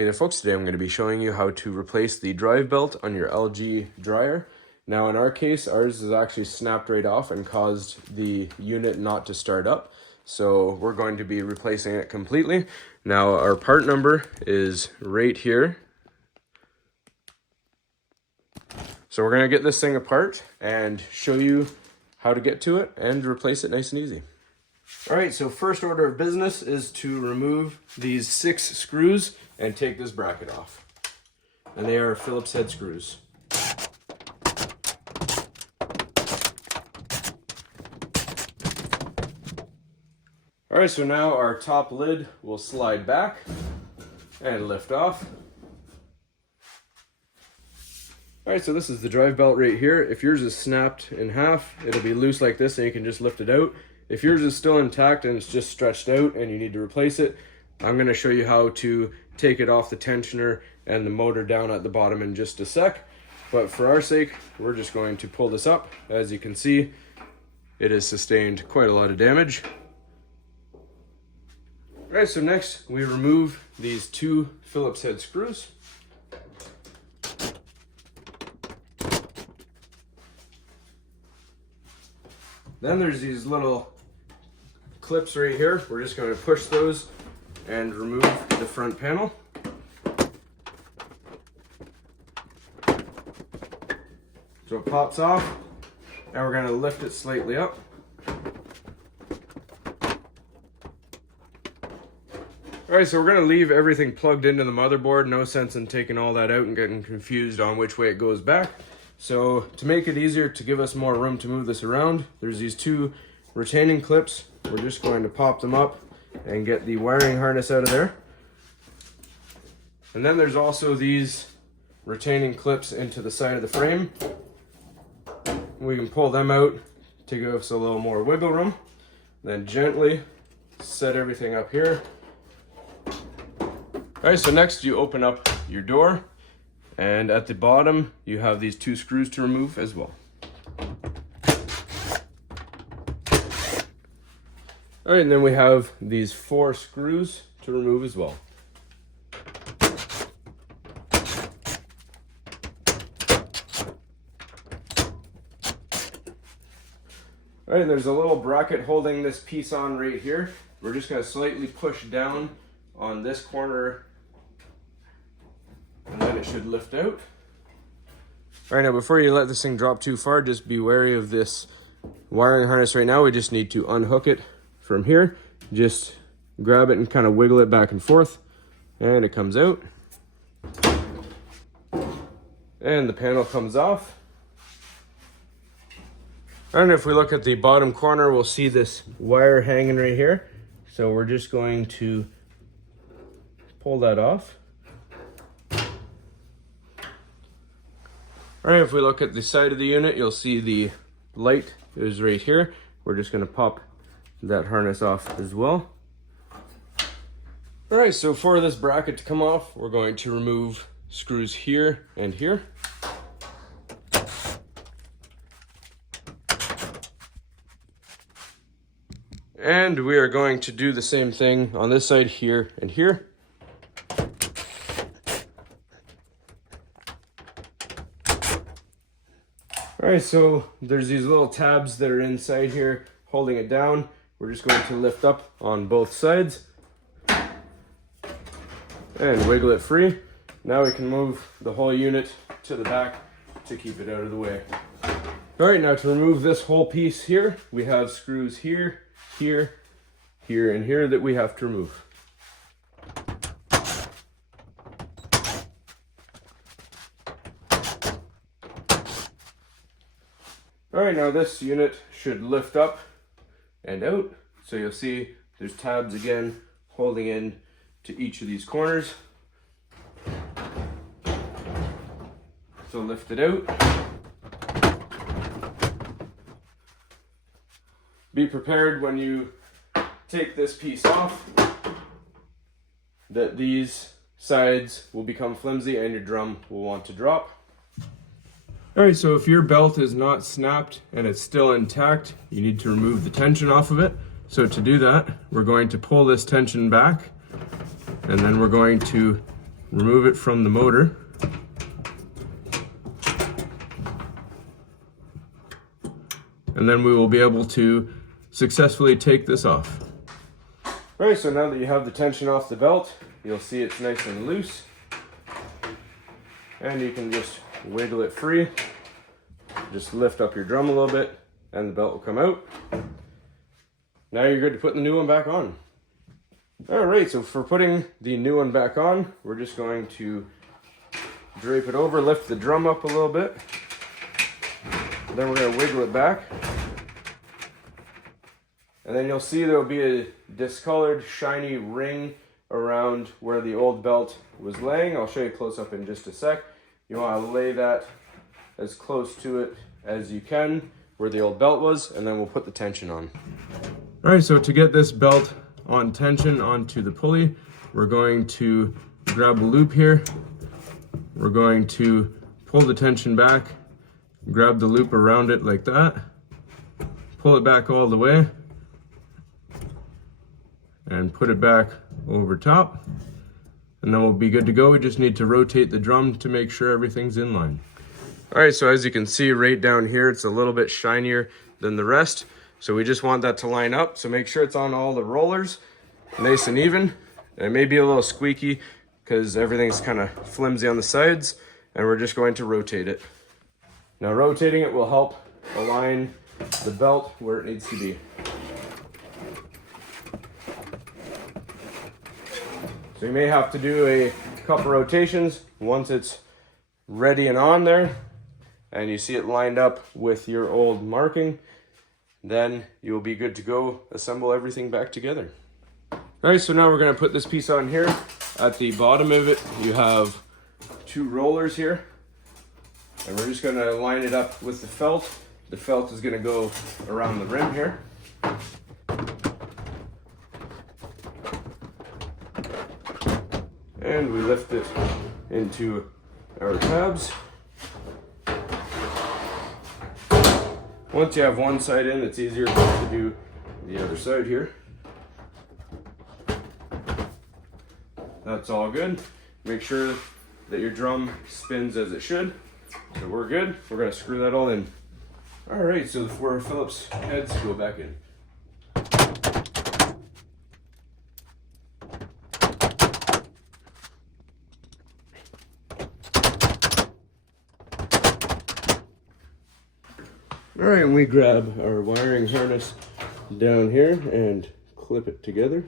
Hey there folks, today I'm going to be showing you how to replace the drive belt on your LG dryer. Now in our case, ours is actually snapped right off and caused the unit not to start up. So we're going to be replacing it completely. Now our part number is right here. So we're going to get this thing apart and show you how to get to it and replace it nice and easy. All right, so first order of business is to remove these 6 screws and take this bracket off. And they are Phillips head screws. All right, so now our top lid will slide back and lift off. All right, so this is the drive belt right here. If yours is snapped in half, it'll be loose like this and you can just lift it out. If yours is still intact and it's just stretched out and you need to replace it, I'm going to show you how to take it off the tensioner and the motor down at the bottom in just a sec. But for our sake, we're just going to pull this up. As you can see, it has sustained quite a lot of damage. All right, so next we remove these 2 Phillips head screws. Then there's these little clips right here. We're just going to push those and remove the front panel. So it pops off, and we're going to lift it slightly up. All right, so we're going to leave everything plugged into the motherboard. No sense in taking all that out and getting confused on which way it goes back. So to make it easier, to give us more room to move this around, there's these 2 retaining clips. We're just going to pop them up and get the wiring harness out of there. And then there's also these retaining clips into the side of the frame. We can pull them out to give us a little more wiggle room. Then gently set everything up here. All right, so next you open up your door. And at the bottom, you have these 2 screws to remove as well. All right, and then we have these 4 screws to remove as well. All right, there's a little bracket holding this piece on right here. We're just gonna slightly push down on this corner and then it should lift out. All right, now before you let this thing drop too far, just be wary of this wiring harness right now. We just need to unhook it from here. Just grab it and kind of wiggle it back and forth, and it comes out. And the panel comes off. And if we look at the bottom corner, we'll see this wire hanging right here. So we're just going to pull that off. All right, if we look at the side of the unit, you'll see the light is right here. We're just going to pop that harness off as well. All right, so for this bracket to come off, we're going to remove screws here and here. And we are going to do the same thing on this side here and here. All right, so there's these little tabs that are inside here holding it down. We're just going to lift up on both sides and wiggle it free. Now we can move the whole unit to the back to keep it out of the way. All right, now to remove this whole piece here, we have screws here, here, here, and here that we have to remove. All right, now this unit should lift up and out. So you'll see there's tabs again holding in to each of these corners. So lift it out. Be prepared when you take this piece off that these sides will become flimsy and your drum will want to drop. All right, so if your belt is not snapped and it's still intact, you need to remove the tension off of it. So to do that, we're going to pull this tension back, and then we're going to remove it from the motor. And then we will be able to successfully take this off. All right, so now that you have the tension off the belt, you'll see it's nice and loose. And you can just wiggle it free. Just lift up your drum a little bit and the belt will come out. Now you're good to put the new one back on. All right, so for putting the new one back on, we're just going to drape it over, lift the drum up a little bit. Then we're gonna wiggle it back. And then you'll see there'll be a discolored, shiny ring around where the old belt was laying. I'll show you close up in just a sec. You wanna lay that as close to it as you can, where the old belt was, and then we'll put the tension on. All right, so to get this belt on tension onto the pulley, we're going to grab a loop here. We're going to pull the tension back, grab the loop around it like that, pull it back all the way, and put it back over top, and then we'll be good to go. We just need to rotate the drum to make sure everything's in line. All right, so as you can see right down here, it's a little bit shinier than the rest. So we just want that to line up. So make sure it's on all the rollers, nice and even. And it may be a little squeaky because everything's kind of flimsy on the sides, and we're just going to rotate it. Now rotating it will help align the belt where it needs to be. So you may have to do a couple rotations once it's ready and on there, and you see it lined up with your old marking, then you'll be good to go assemble everything back together. All right, so now we're gonna put this piece on here. At the bottom of it, you have two rollers here, and we're just gonna line it up with the felt. The felt is gonna go around the rim here. And we lift it into our tabs. Once you have one side in, it's easier to do the other side here. That's all good. Make sure that your drum spins as it should. So we're good. We're gonna screw that all in. All right, so the 4 Phillips heads go back in. All right, and we grab our wiring harness down here and clip it together.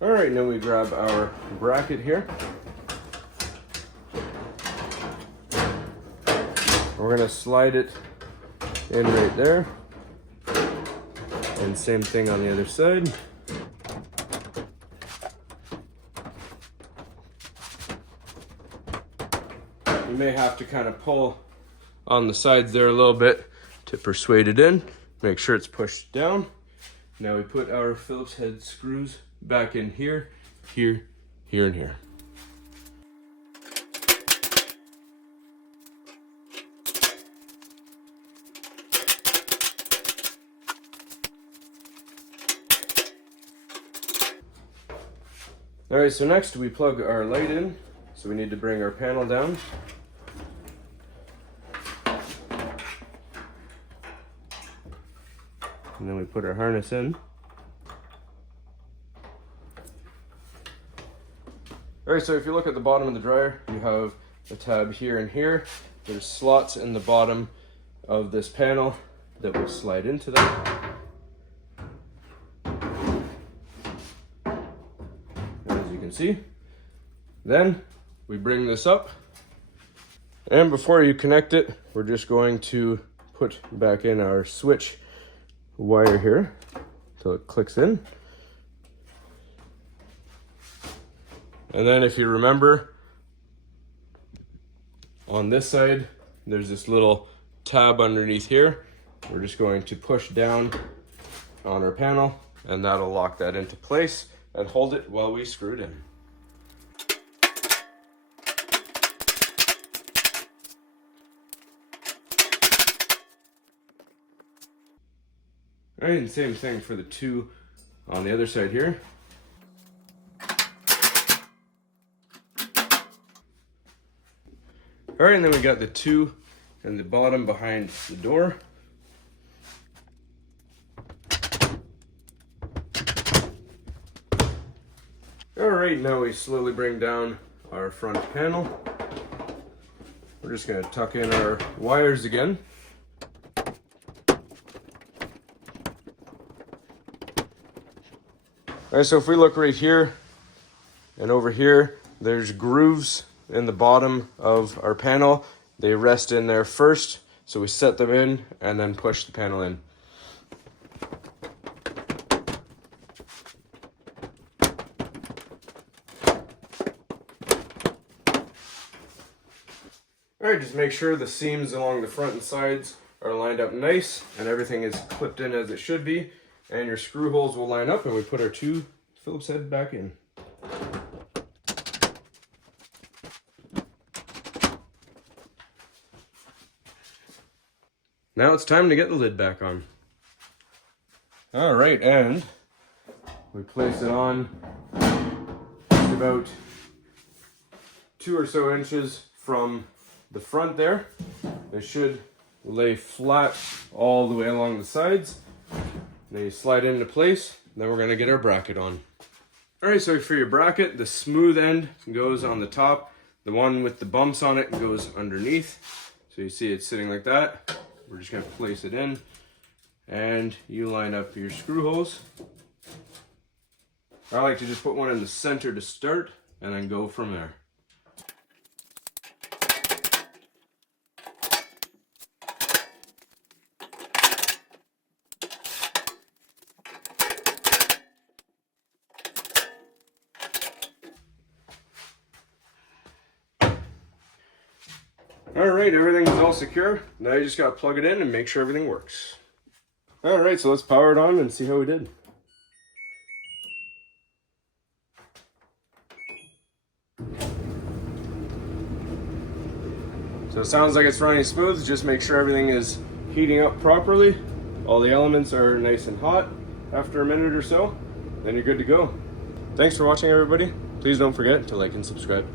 All right, now we grab our bracket here. We're gonna slide it in right there. And same thing on the other side. You may have to kind of pull on the sides there a little bit to persuade it in. Make sure it's pushed down. Now we put our Phillips head screws back in here, here, here, and here. All right, so next we plug our light in. So we need to bring our panel down. And then we put our harness in. All right, so if you look at the bottom of the dryer, you have a tab here and here. There's slots in the bottom of this panel that will slide into that. As you can see. Then we bring this up. And before you connect it, we're just going to put back in our switch wire here until it clicks in. And then if you remember, on this side, there's this little tab underneath here. We're just going to push down on our panel, and that'll lock that into place and hold it while we screw it in. All right, and same thing for the 2 on the other side here. All right, and then we got the two in the bottom behind the door. All right, now we slowly bring down our front panel. We're just gonna tuck in our wires again. All right, so if we look right here and over here, there's grooves in the bottom of our panel. They rest in there first, so we set them in and then push the panel in. All right, just make sure the seams along the front and sides are lined up nice and everything is clipped in as it should be, and your screw holes will line up, and we put our two Phillips head back in. Now it's time to get the lid back on. All right, and we place it on just about 2 or so inches from the front there. They should lay flat all the way along the sides. Then you slide it into place. Then we're gonna get our bracket on. All right, so for your bracket, the smooth end goes on the top. The one with the bumps on it goes underneath. So you see it's sitting like that. We're just gonna place it in, and you line up your screw holes. I like to just put one in the center to start and then go from there. All right, everything is all secure. Now you just gotta plug it in and make sure everything works. All right, so let's power it on and see how we did. So it sounds like it's running smooth. Just make sure everything is heating up properly. All the elements are nice and hot. After a minute or so, then you're good to go. Thanks for watching, everybody. Please don't forget to like and subscribe.